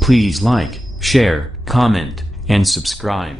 Please like, share, comment, and subscribe.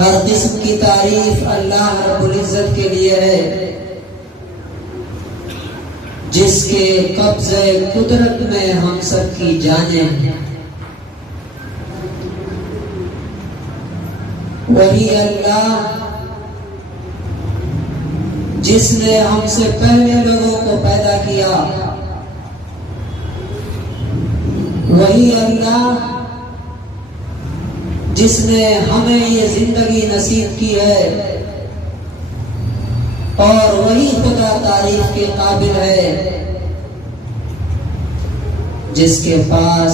हर किस्म की तारीफ अल्लाह रब्बुल इज्जत के लिए है जिसके कब्ज़े कुदरत में हम सब की जानें हैं। वही अल्लाह जिसने हमसे पहले लोगों को पैदा किया, वही अल्लाह जिसने हमें ये जिंदगी नसीब की है, और वही खुदा तारीफ के काबिल है जिसके पास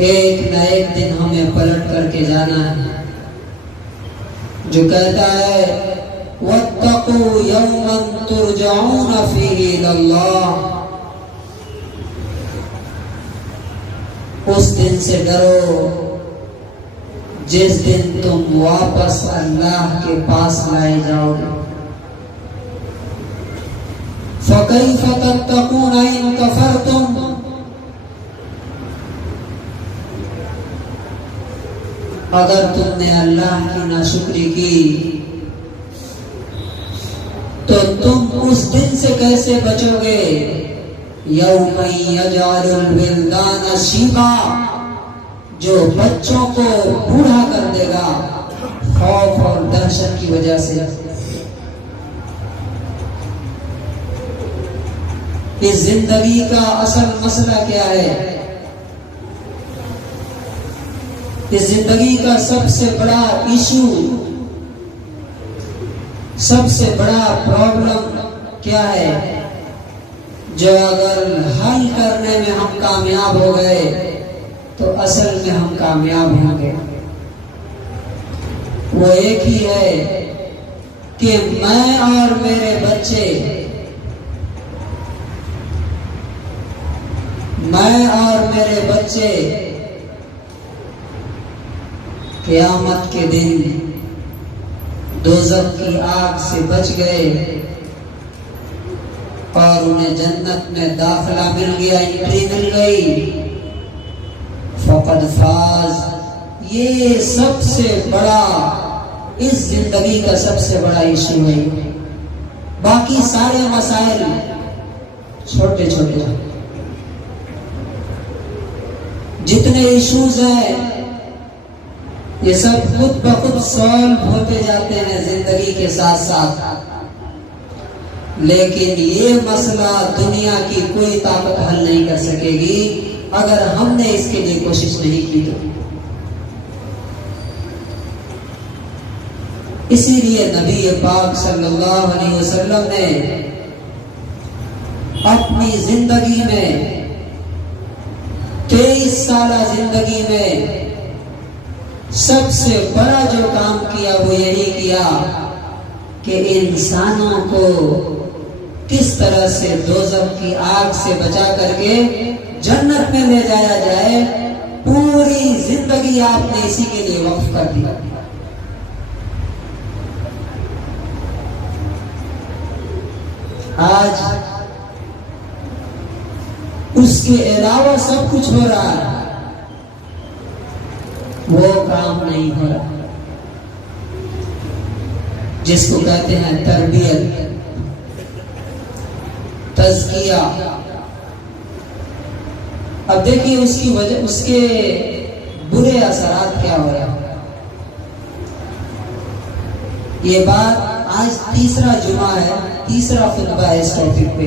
एक न एक दिन हमें पलट करके जाना है, जो कहता है वत्तकू यौमन तुरजाऊन फीही इलल्लाह। उस दिन से डरो जिस दिन तुम वापस अल्लाह के पास लाए जाओगे। फकैफ तत्तकून इन कफरतुम। अगर तुमने अल्लाह की नाशुक्री की तो तुम उस दिन से कैसे बचोगे। यौम यजअलुल विल्दान शीबा, जो बच्चों को बूढ़ा कर देगा खौफ और दहशत की वजह से। इस जिंदगी का असल मसला क्या है? इस जिंदगी का सबसे बड़ा इशू, सबसे बड़ा प्रॉब्लम क्या है, जो अगर हल करने में हम कामयाब हो गए तो असल में हम कामयाब होंगे। वो एक ही है कि मैं और मेरे बच्चे, मैं और मेरे बच्चे क़यामत के दिन दोज़ख की आग से बच गए और उन्हें जन्नत में दाखिला मिल गया, एंट्री मिल गई। फ़क़द फ़ाज़। ये सबसे बड़ा, इस जिंदगी का सबसे बड़ा इशू है। बाकी सारे मसाइल छोटे छोटे, जितने इश्यूज हैं ये सब खुद ब खुद सॉल्व होते जाते हैं जिंदगी के साथ साथ। लेकिन ये मसला दुनिया की कोई ताकत हल नहीं कर सकेगी अगर हमने इसके लिए कोशिश नहीं की तो। इसीलिए नबी पाक सल्लल्लाहु अलैहि वसल्लम ने अपनी जिंदगी में 23 साल जिंदगी में सबसे बड़ा जो काम किया वो यही किया कि इंसानों को किस तरह से दोज़ख की आग से बचा करके जन्नत में ले जाया जाए। पूरी जिंदगी आपने इसी के लिए वक्फ कर दी। आज उसके अलावा सब कुछ हो रहा है, वो काम नहीं हो रहा जिसको कहते हैं तरबियत, तज़किया। अब देखिए उसकी वजह, उसके बुरे असरात क्या हो रहे हैं। ये बात आज तीसरा जुमा है, तीसरा खुतबा है इस टॉपिक पे।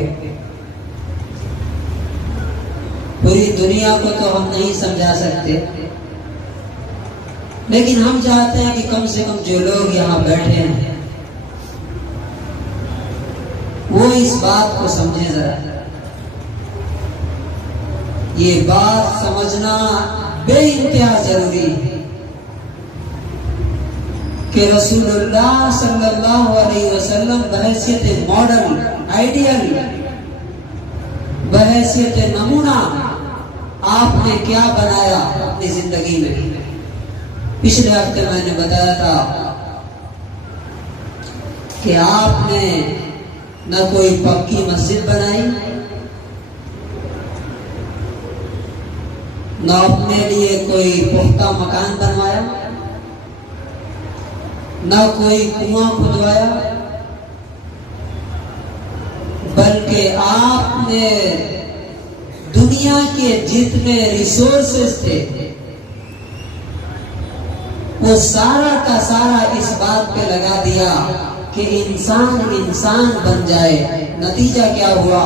पूरी दुनिया को तो हम नहीं समझा सकते, लेकिन हम चाहते हैं कि कम से कम जो लोग यहाँ बैठे हैं वो इस बात को समझे जरा। ये बात समझना बेइंतहा जरूरी है कि रसूलुल्लाह सल्लल्लाहु अलैहि वसल्लम बहैसियत मॉडल, आइडियल, बहैसियत नमूना आपने क्या बनाया अपनी जिंदगी में। पिछले हफ्ते मैंने बताया था कि आपने न कोई पक्की मस्जिद बनाई, न अपने लिए कोई पुख्ता मकान बनवाया, न कोई कुआं खुदवाया, बल्कि आपने दुनिया के जितने रिसोर्सेस थे वो सारा का सारा इस बात पे लगा दिया कि इंसान इंसान बन जाए। नतीजा क्या हुआ?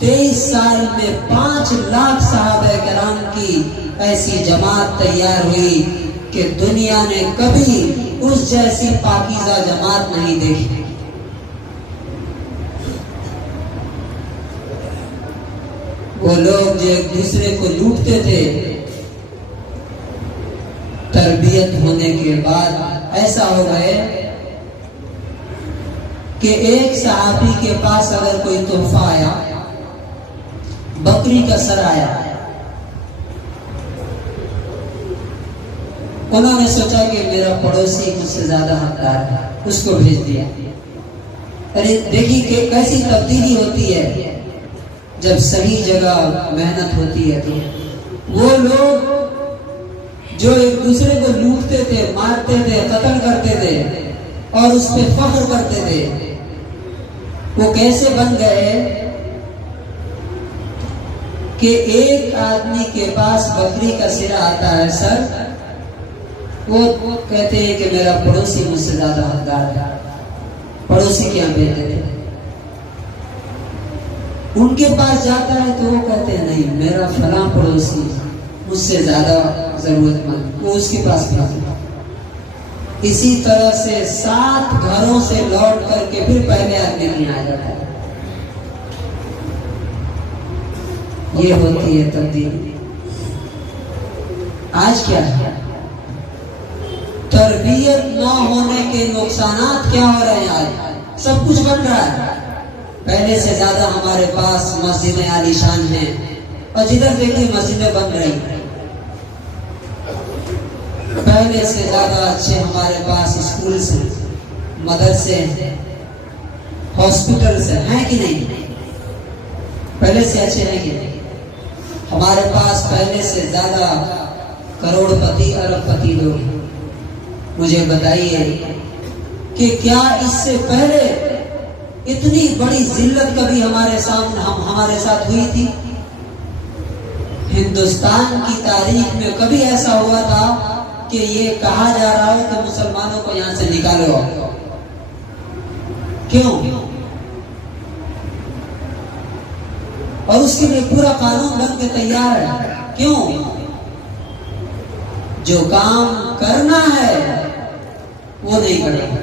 23 साल में 5 लाख सहाबा किराम की ऐसी जमात तैयार हुई कि दुनिया ने कभी उस जैसी पाकीज़ा जमात नहीं देखी। वो लोग जो एक दूसरे को लूटते थे, तरबियत होने के बाद ऐसा हो गए कि एक सहाबी के पास अगर कोई तोहफा आया, बकरी का सर आया, उन्होंने सोचा कि मेरा पड़ोसी मुझसे ज्यादा हकदार है, उसको भेज दिया। अरे देखिए कि कैसी तब्दीली होती है जब सही जगह मेहनत होती है। तो वो लोग जो एक दूसरे को लूटते थे, मारते थे, कत्ल करते थे और उस पर फख्र करते थे, वो कैसे बन गए कि एक आदमी के पास बकरी का सिरा आता है, सर, वो कहते हैं कि मेरा पड़ोसी मुझसे ज्यादा हकदार है, पड़ोसी के यहाँ भेज देते। उनके पास जाता है तो वो कहते हैं नहीं, मेरा फला पड़ोसी मुझसे ज्यादा जरूरतमंद, वो उसके पास भेजता। इसी तरह से 7 घरों से लौट करके फिर पहले आदमी के यहाँ आ जाता है। ये होती है तब्दीली। आज क्या है? तरबियत न होने के नुकसानात क्या हो रहे हैं? आज सब कुछ बन रहा है, पहले से ज्यादा हमारे पास मस्जिदें आलीशान हैं, और जिधर देखिए मस्जिदें बन रही हैं। पहले से ज्यादा अच्छे हमारे पास स्कूल से, मदरसे, हॉस्पिटल से हैं कि नहीं? पहले से अच्छे हैं कि नहीं? हमारे पास पहले से ज्यादा करोड़पति, अरबपति लोग। मुझे बताइए कि क्या इससे पहले इतनी बड़ी जिल्लत कभी हमारे साथ हुई थी? हिंदुस्तान की तारीख में कभी ऐसा हुआ था कि ये कहा जा रहा हो कि मुसलमानों को यहां से निकालो? क्यों? और उसके लिए पूरा कानून बन के तैयार है। क्यों? जो काम करना है वो नहीं करेगा।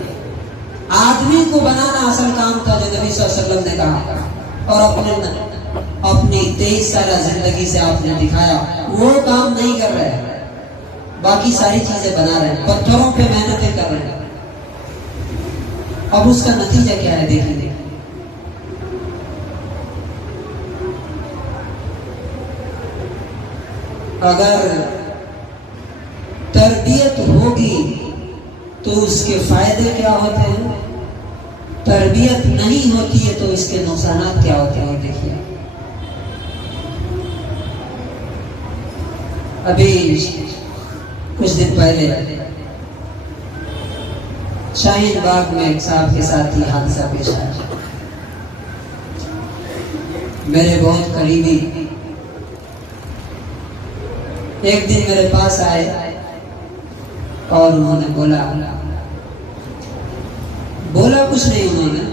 आदमी को बनाना असल काम था जो नबी सल्लल्लाहु अलैहि वसल्लम ने कहा, और अपनी 23 साल जिंदगी से आपने दिखाया। वो काम नहीं कर रहे हैं, बाकी सारी चीजें बना रहे हैं, पत्थरों पे मेहनतें कर रहे हैं। अब उसका नतीजा क्या है देखिए। अगर तरबियत होगी तो उसके फायदे क्या होते हैं, तरबियत नहीं होती है तो इसके नुकसानात क्या होते हैं देखिए। अभी कुछ दिन पहले शाहीन बाग में एक साहब के साथ ही हादसा पेश आया। मेरे बहुत करीबी एक दिन मेरे पास आए और उन्होंने बोला बोला कुछ नहीं उन्होंने,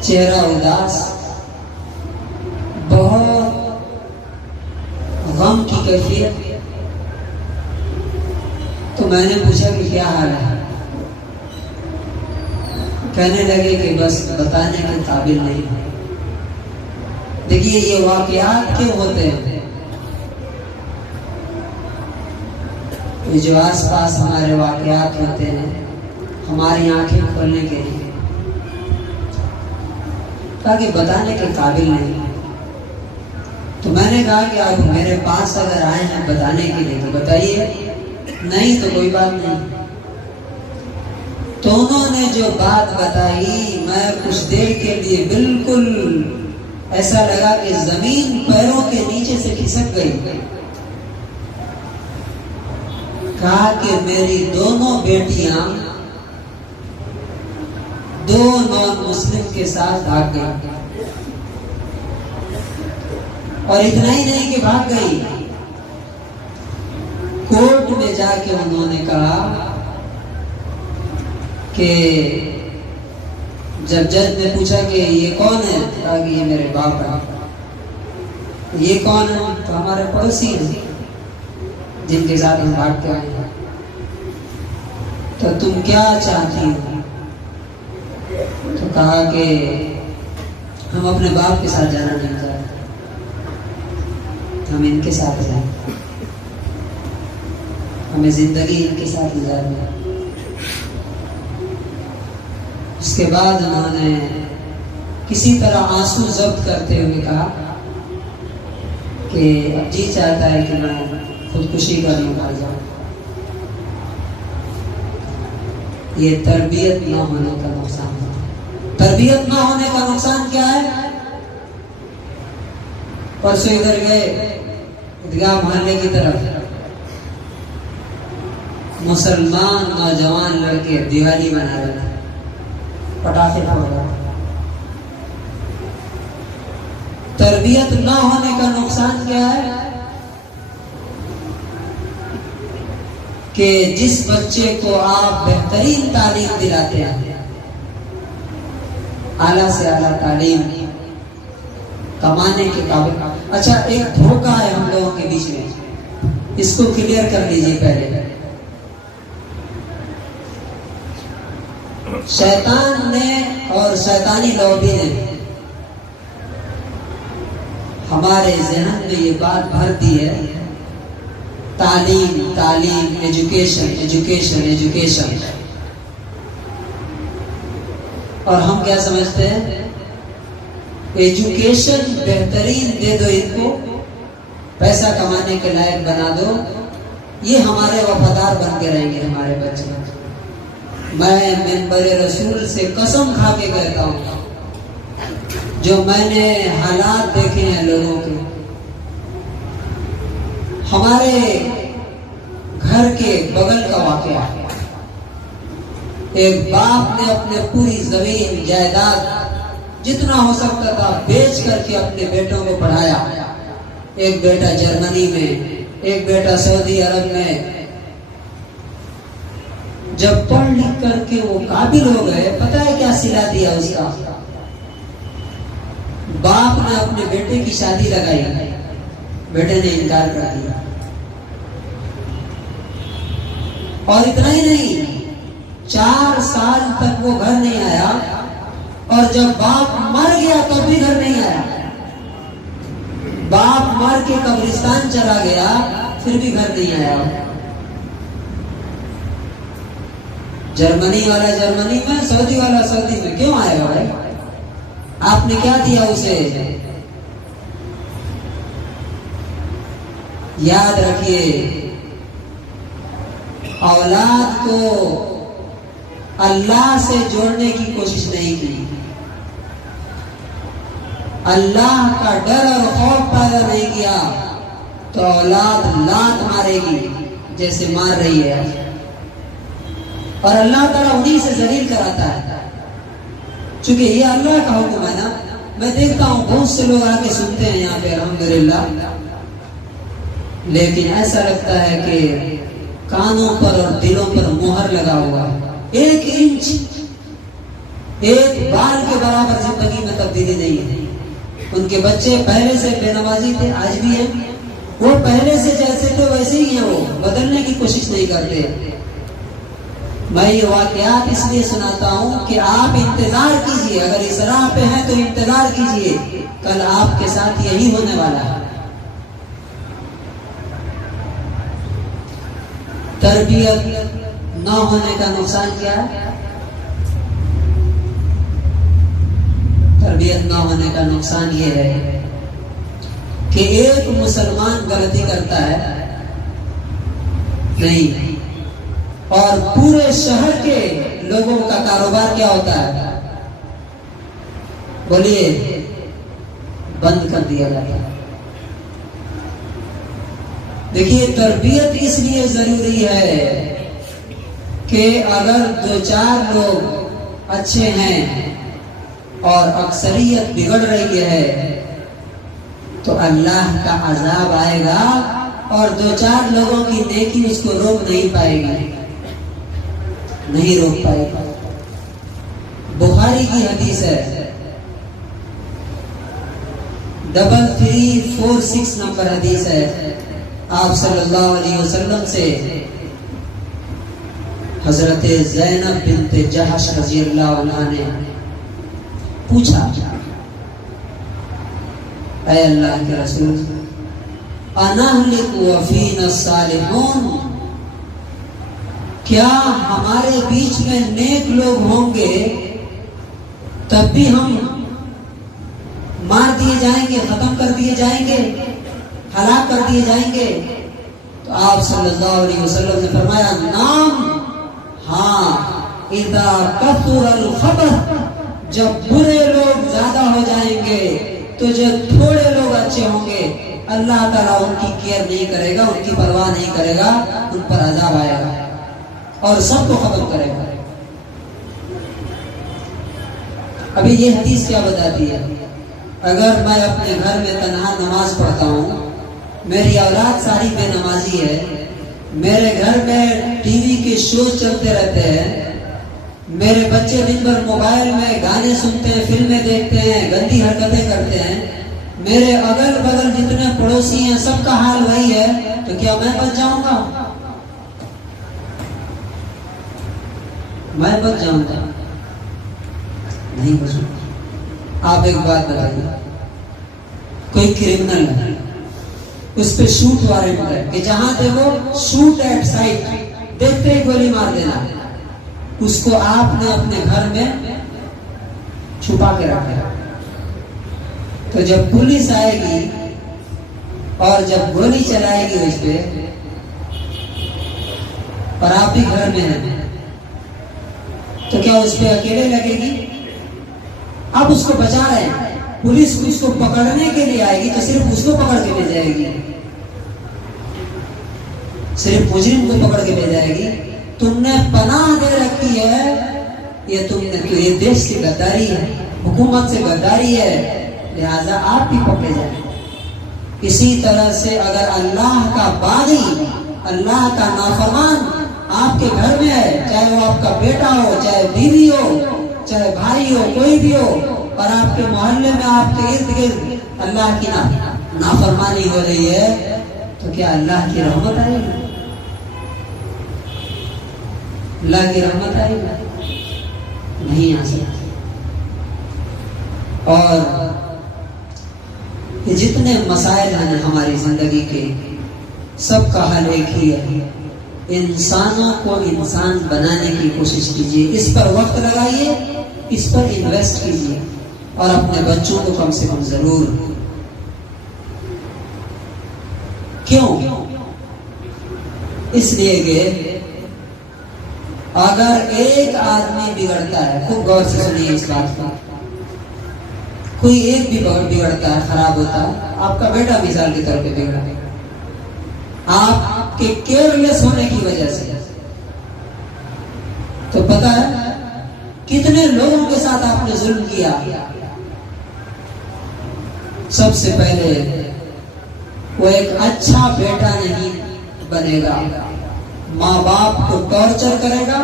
चेहरा उदास, बहुत गम की कैफियत। तो मैंने पूछा कि क्या हाल है? कहने लगे कि बस बताने के काबिल नहीं। देखिए ये वाकयात क्यों होते हैं? ये जो आसपास हमारे वाकयात होते हैं हमारी आंखें खोलने के लिए, ताकि बताने के काबिल नहीं। तो मैंने कहा कि आप मेरे पास अगर आए हैं बताने के लिए तो बताइए, नहीं तो कोई बात नहीं। तो उन्होंने जो बात बताई, मैं कुछ देर के लिए बिल्कुल ऐसा लगा कि जमीन पैरों के नीचे से खिसक गई। कहा कि मेरी दोनों बेटियां दो नॉन मुस्लिम के साथ भाग गई। और इतना ही नहीं कि भाग गई, कोर्ट में जाके उन्होंने कहा कि जब जज ने पूछा कि ये कौन है, कहा कि ये मेरे बाप है। ये कौन है? तो हमारे पड़ोसी हैं जिनके साथ हम भाग के आए हैं। तो तुम क्या चाहती हो? तो कहा कि हम अपने बाप के साथ जाना नहीं चाहते, हम इनके साथ जाएं, हमें जिंदगी इनके साथ गुजारनी है। उसके बाद उन्होंने किसी तरह आंसू जब्त करते हुए कहा कि अब जी चाहता है कि मैं खुदकुशी कर लूं, मर जाऊं। ये तरबियत न होने का नुकसान है। तरबियत न होने का नुकसान क्या है? परसों इधर गए ईदगाह मोहल्ले की तरफ, मुसलमान नौजवान लड़के दिवाली मना रहे थे, पटाखे फोड़ रहे थे। तरबियत न होने का नुकसान क्या है? कि जिस बच्चे को आप बेहतरीन तालीम दिलाते हैं, आला से आला तालीम, कमाने के काबिल। अच्छा, एक धोखा है हम लोगों के बीच में, इसको क्लियर कर लीजिए पहले। शैतान ने और शैतानी लॉबी ने हमारे जहन में ये बात भर दी है, तालीम तालीम, एजुकेशन एजुकेशन एजुकेशन। और हम क्या समझते हैं? एजुकेशन बेहतरीन दे दो इनको, पैसा कमाने के लायक बना दो, ये हमारे वफादार बन के रहेंगे हमारे बच्चे। मैं मिंबर रसूल से कसम खा के कहता हूँ, जो मैंने हालात देखे हैं लोगों के, हमारे घर के बगल का वाकया, एक बाप ने अपने पूरी जमीन जायदाद जितना हो सकता था बेच करके अपने बेटों को पढ़ाया। एक बेटा जर्मनी में, एक बेटा सऊदी अरब में। जब पढ़ लिख करके वो काबिल हो गए, पता है क्या सिला दिया उसका? बाप ने अपने बेटे की शादी लगाई, बेटे ने इनकार कर दिया। और इतना ही नहीं, 4 साल तक वो घर नहीं आया, और जब बाप मर गया तब भी घर नहीं आया। बाप मर के कब्रिस्तान चला गया, फिर भी घर नहीं आया। जर्मनी वाला जर्मनी में, सऊदी वाला सऊदी में, क्यों आएगा भाई? आपने क्या दिया उसे? याद रखिए, औलाद को अल्लाह से जोड़ने की कोशिश नहीं की, अल्लाह का डर और खौफ पैदा नहीं किया, तो औलाद लात मारेगी जैसे मार रही है। और अल्लाह ताला उन्हीं से जलील कराता है, क्योंकि ये अल्लाह का हुक्म है ना। मैं देखता हूँ बहुत से लोग आके सुनते हैं यहाँ पे अल्हम्दुलिल्लाह, लेकिन ऐसा लगता है कि कानों पर और दिलों पर मुहर लगा हुआ है। 1 इंच एक बाल के बराबर जिंदगी में तब्दीली नहीं है। उनके बच्चे पहले से बेनमाजी थे, आज भी हैं। वो पहले से जैसे थे वैसे ही हैं, वो बदलने की कोशिश नहीं करते। मैं ये वाकयात इसलिए सुनाता हूँ कि आप इंतजार कीजिए, अगर इस राह पे हैं तो इंतजार कीजिए, कल आपके साथ यही होने वाला है। तरबियत न होने का नुकसान क्या है? तरबियत न होने का नुकसान ये है कि एक मुसलमान गलती करता है नहीं, और पूरे शहर के लोगों का कारोबार क्या होता है? बोलिए, बंद कर दिया जाता है। देखिए, तरबियत इसलिए जरूरी है कि अगर 2-4 लोग अच्छे हैं और अक्सरियत बिगड़ रही है तो अल्लाह का अजाब आएगा और 2-4 लोगों की नेकी उसको रोक नहीं पाएगी, नहीं रोक पाएगा। बुखारी की हदीस है, 3346 नंबर हदीस है। आप सल्लल्लाहु अलैहि वसल्लम से हजरत ज़ैनब बिन्ते जहश रज़ी अल्लाह अन्हा ने पूछा, ऐ अल्लाह के रसूल, अनहलिकु व फीना सालिहून, क्या हमारे बीच में नेक लोग होंगे तब भी हम मार दिए जाएंगे, खत्म कर दिए जाएंगे, हलाक कर दिए जाएंगे? तो आप सल्लल्लाहु अलैहि वसल्लम ने फरमाया, नाम, हाँ, इदा कथुरल खबथ, जब बुरे लोग ज्यादा हो जाएंगे तो जो थोड़े लोग अच्छे होंगे, अल्लाह ताला उनकी केयर नहीं करेगा, उनकी परवाह नहीं करेगा, उन पर अजाब आएगा और सबको खत्म करेगा। अभी ये हदीस क्या बताती है? अगर मैं अपने घर में तन्हा नमाज पढ़ता हूँ, मेरी औलाद सारी बेनमाजी है, मेरे घर में टीवी के शो चलते रहते हैं, मेरे बच्चे दिन भर मोबाइल में गाने सुनते हैं, फिल्में देखते हैं, गंदी हरकतें करते हैं, मेरे अगल बगल जितने पड़ोसी हैं सबका हाल वही है, तो क्या मैं बच जाऊंगा? मैं बच जाऊंगा? नहीं बचूंगा। आप एक बात बताइए, कोई क्रिमिनल है, उस पे शूट वारंट है कि जहां देखो शूट एट साइट, देखते ही गोली मार देना, उसको आपने अपने घर में छुपा के रखा, तो जब पुलिस आएगी और जब गोली चलाएगी उस पे, और आप भी घर में हैं, तो क्या उस पे अकेले लगेगी? आप उसको बचा रहे हैं, पुलिस उसको पकड़ने के लिए आएगी तो सिर्फ उसको पकड़ के ले जाएगी, सिर्फ मुजरिम को पकड़ के ले जाएगी। तुमने पनाह दे रखी है, ये देश की गद्दारी है, हुकूमत से गद्दारी है, लिहाजा आप भी पकड़े जाए। इसी तरह से अगर अल्लाह का बागी, अल्लाह का नाफरमान आपके घर में है, चाहे वो आपका बेटा हो, चाहे बीवी हो, चाहे भाई हो, कोई भी हो, और आपके मोहल्ले में आपके इर्द गिर्द अल्लाह की नाफरमानी हो रही है, तो क्या अल्लाह की रहमत आएगी? अल्लाह की रहमत आएगी? नहीं आ सकती। और ये जितने मसाइल हैं हमारी जिंदगी के, सबका हल एक ही है, इंसानों को इंसान बनाने की कोशिश कीजिए, इस पर वक्त लगाइए, इस पर इन्वेस्ट कीजिए, और अपने बच्चों को कम से कम जरूर। क्यों? इसलिए कि अगर एक आदमी बिगड़ता है, खूब गौर से सुनिए इस बात को, कोई एक भी बिगड़ता है, खराब होता है, आपका बेटा मिसाल के तौर पे बिगड़ा, आपके केयरलेस होने की वजह से, तो पता है कितने लोगों के साथ आपने जुल्म किया। सबसे पहले वो एक अच्छा बेटा नहीं बनेगा, माँ बाप को टॉर्चर करेगा,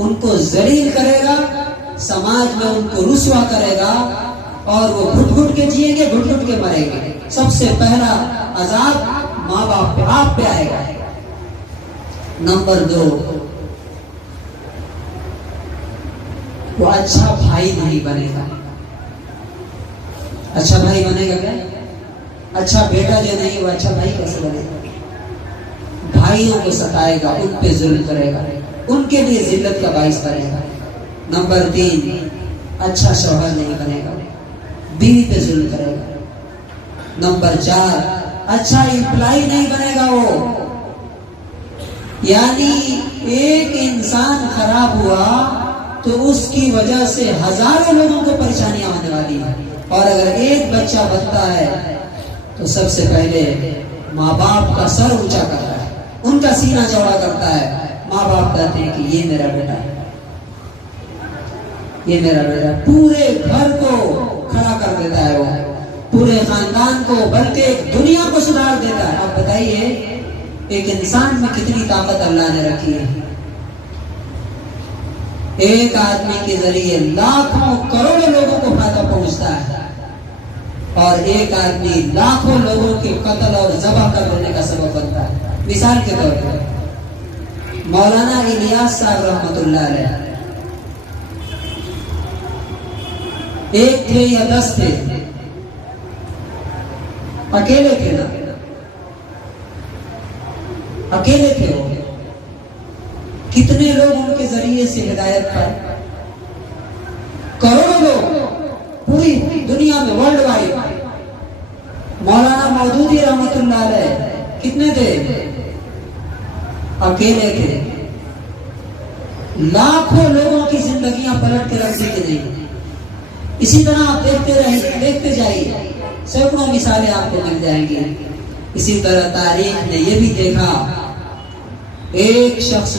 उनको जलील करेगा, समाज में उनको रुसवा करेगा और वो घुट घुट के जिएंगे, घुट घुट के मरेंगे। सबसे पहला अजाब माँ बाप पे, आप पे आएगा। नंबर 2, वो अच्छा भाई नहीं बनेगा। अच्छा भाई बनेगा क्या? अच्छा बेटा जो नहीं, वो अच्छा भाई कैसे बनेगा? भाइयों को सताएगा, उन पे जुल्म करेगा, उनके लिए जिल्लत का बाइस बनेगा। नंबर 3, अच्छा शौहर नहीं बनेगा, बीवी पे जुल्म करेगा। नंबर 4, अच्छा एम्प्लॉय नहीं बनेगा वो। यानी एक इंसान खराब हुआ तो उसकी वजह से हजारों लोगों को परेशानियां आने वाली है। और अगर एक बच्चा बनता है तो सबसे पहले माँ बाप का सर ऊंचा करता है, उनका सीना चौड़ा करता है। माँ बाप कहते हैं कि ये मेरा बेटा है, ये मेरा बेटा। पूरे घर को खड़ा कर देता है वो, पूरे खानदान को, बल्कि दुनिया को सुधार देता है। आप बताइए एक इंसान में कितनी ताकत अल्लाह ने रखी है। एक आदमी के जरिए लाखों करोड़ों लोगों को फायदा पहुंचता है और एक आदमी लाखों लोगों के कत्ल और जबह कर देने का सबब बनता है। मिसाल के तौर पर मौलाना इलियास साहब रहमतुल्लाह अलैह, एक थे या 10 थे, अकेले थे ना, अकेले थे वो। कितने लोग उनके जरिए से हिदायत पाए? करोड़ों लोग पूरी दुनिया में, वर्ल्ड वाइड। मौलाना मौदूदी रहमतुल्लाह अलैह कितने थे? अकेले थे। लाखों लोगों की जिंदगियां पलट के रख दी कि नहीं। इसी तरह आप देखते जाइए, सैकड़ों मिसालें आपको मिल जाएंगी। इसी तरह तारीख ने यह भी देखा, एक शख्स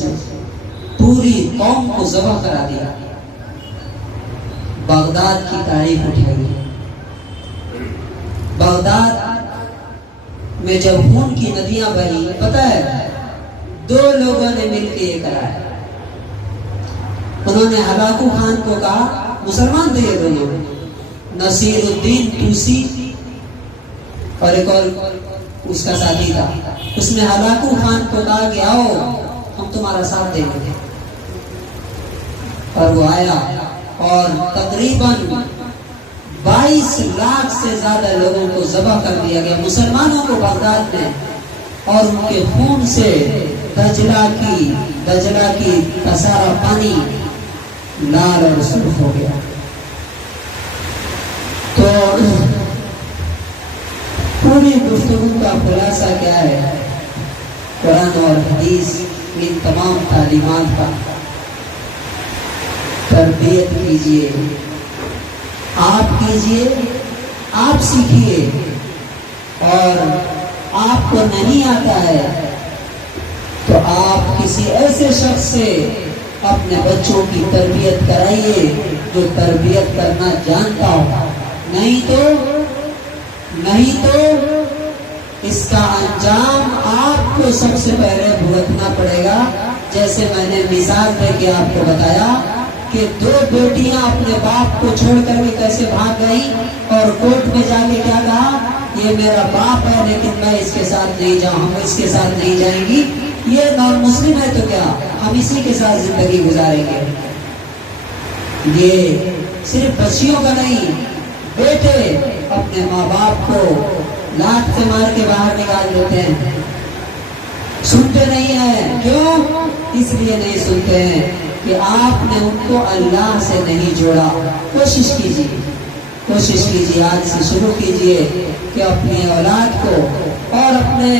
ने पूरी कौम को ज़बह करा दिया। बगदाद की तारीख उठाई। बगदाद में जब खून की नदियां बही, पता है 2 लोगों ने मिलकर ये कराया। उन्होंने हलाकू खान को कहा, मुसलमान थे ये दोनों, नसीरुद्दीन तुसी और एक और उसका साथी था। उसने हलाकू खान को कहा कि आओ हम तुम्हारा साथ देंगे। और वो आया और तकरीबन 22 लाख से ज्यादा लोगों को ज़बह कर दिया गया, मुसलमानों को बगदाद में। और उनके खून से दजला की का सारा पानी लाल और सुर्ख हो गया। तो पूरी गुफ्तगू का खुलासा क्या है? कुरान और हदीस, इन तमाम तालीमात का तरबियत कीजिए, आप सीखिए। और आपको नहीं आता है तो आप किसी ऐसे शख्स से अपने बच्चों की तरबियत कराइए जो तरबियत करना जानता हो। नहीं तो इसका अंजाम आपको सबसे पहले भुगतना पड़ेगा। जैसे मैंने मिसाल देके आपको बताया कि 2 बेटियां अपने बाप को छोड़ करके कैसे भाग गई और कोर्ट में जाके क्या कहा, ये मेरा बाप है लेकिन मैं इसके साथ नहीं जाऊँ, हम इसके साथ नहीं जाएंगी, ये नॉन मुस्लिम है तो क्या हम इसी के साथ जिंदगी गुजारेंगे। ये सिर्फ बच्चियों का नहीं, बेटे अपने माँ बाप को लात से मार के बाहर निकाल देते हैं, सुनते नहीं है। क्यों? इसलिए नहीं सुनते हैं कि आपने उनको अल्लाह से नहीं जोड़ा। कोशिश कीजिए, आज से शुरू कीजिए कि अपनी औलाद को और अपने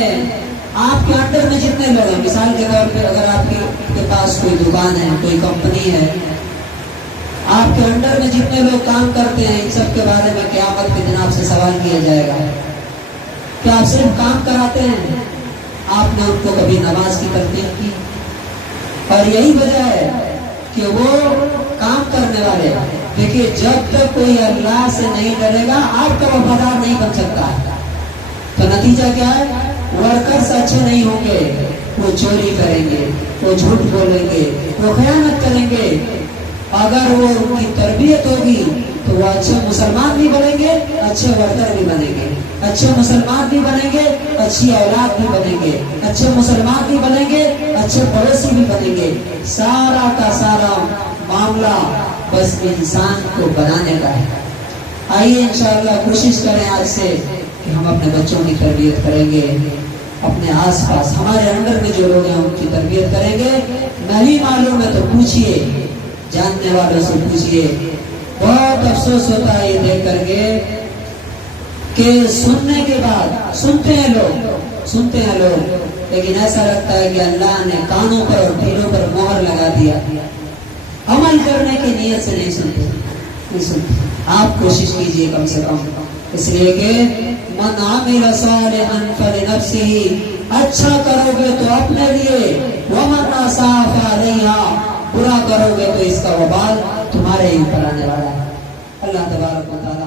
आपके अंडर में जितने लोग हैं, मिसाल के तौर पे अगर आपके पास कोई दुकान है, कोई कंपनी है, आपके अंडर में जितने लोग काम करते हैं, इन सब के बारे में क़यामत के दिन आपसे सवाल किया जाएगा। क्या आप सिर्फ काम कराते हैं? आपने उनको कभी नमाज की तरतीब की? और यही वजह है कि वो काम करने वाले, देखिए जब तक कोई अल्लाह से नहीं डरेगा आपका वफादार नहीं बन सकता। तो नतीजा क्या है? वर्कर्स अच्छे नहीं होंगे, वो चोरी करेंगे, वो झूठ बोलेंगे, वो खयानत करेंगे। अगर वो उनकी तरबियत होगी तो वो अच्छे मुसलमान भी बनेंगे, अच्छे वर्कर भी बनेंगे, अच्छे मुसलमान भी बनेंगे, अच्छी औलाद भी बनेंगे, अच्छे मुसलमान भी बनेंगे, अच्छे पड़ोसी भी बनेंगे। सारा का सारा मामला बस इंसान को बनाने का है। आइए इंशाअल्लाह कोशिश करें आज से कि हम अपने बच्चों की तरबियत करेंगे, अपने आसपास हमारे अंडर में जो लोग हैं उनकी तरबियत करेंगे। नहीं मालूम है तो पूछिए, जानने वालों से पूछिए। बहुत अफसोस होता है ये देख करके कि सुनने के बाद सुनते हैं लोग, लेकिन ऐसा लगता है कि अल्लाह ने कानों पर और दिलों पर मोहर लगा दिया, अमल करने की नीयत से नहीं सुनते। आप कोशिश कीजिए कम से कम, इसलिए कि मन आमिल सालिहन फलिनफ्सिही, अच्छा करोगे तो अपने लिए, वमन असाअ फअलैहा, बुरा करोगे तो इसका वबाल तुम्हारे ही ऊपर आने वाला है। अल्लाह तबारक व तआला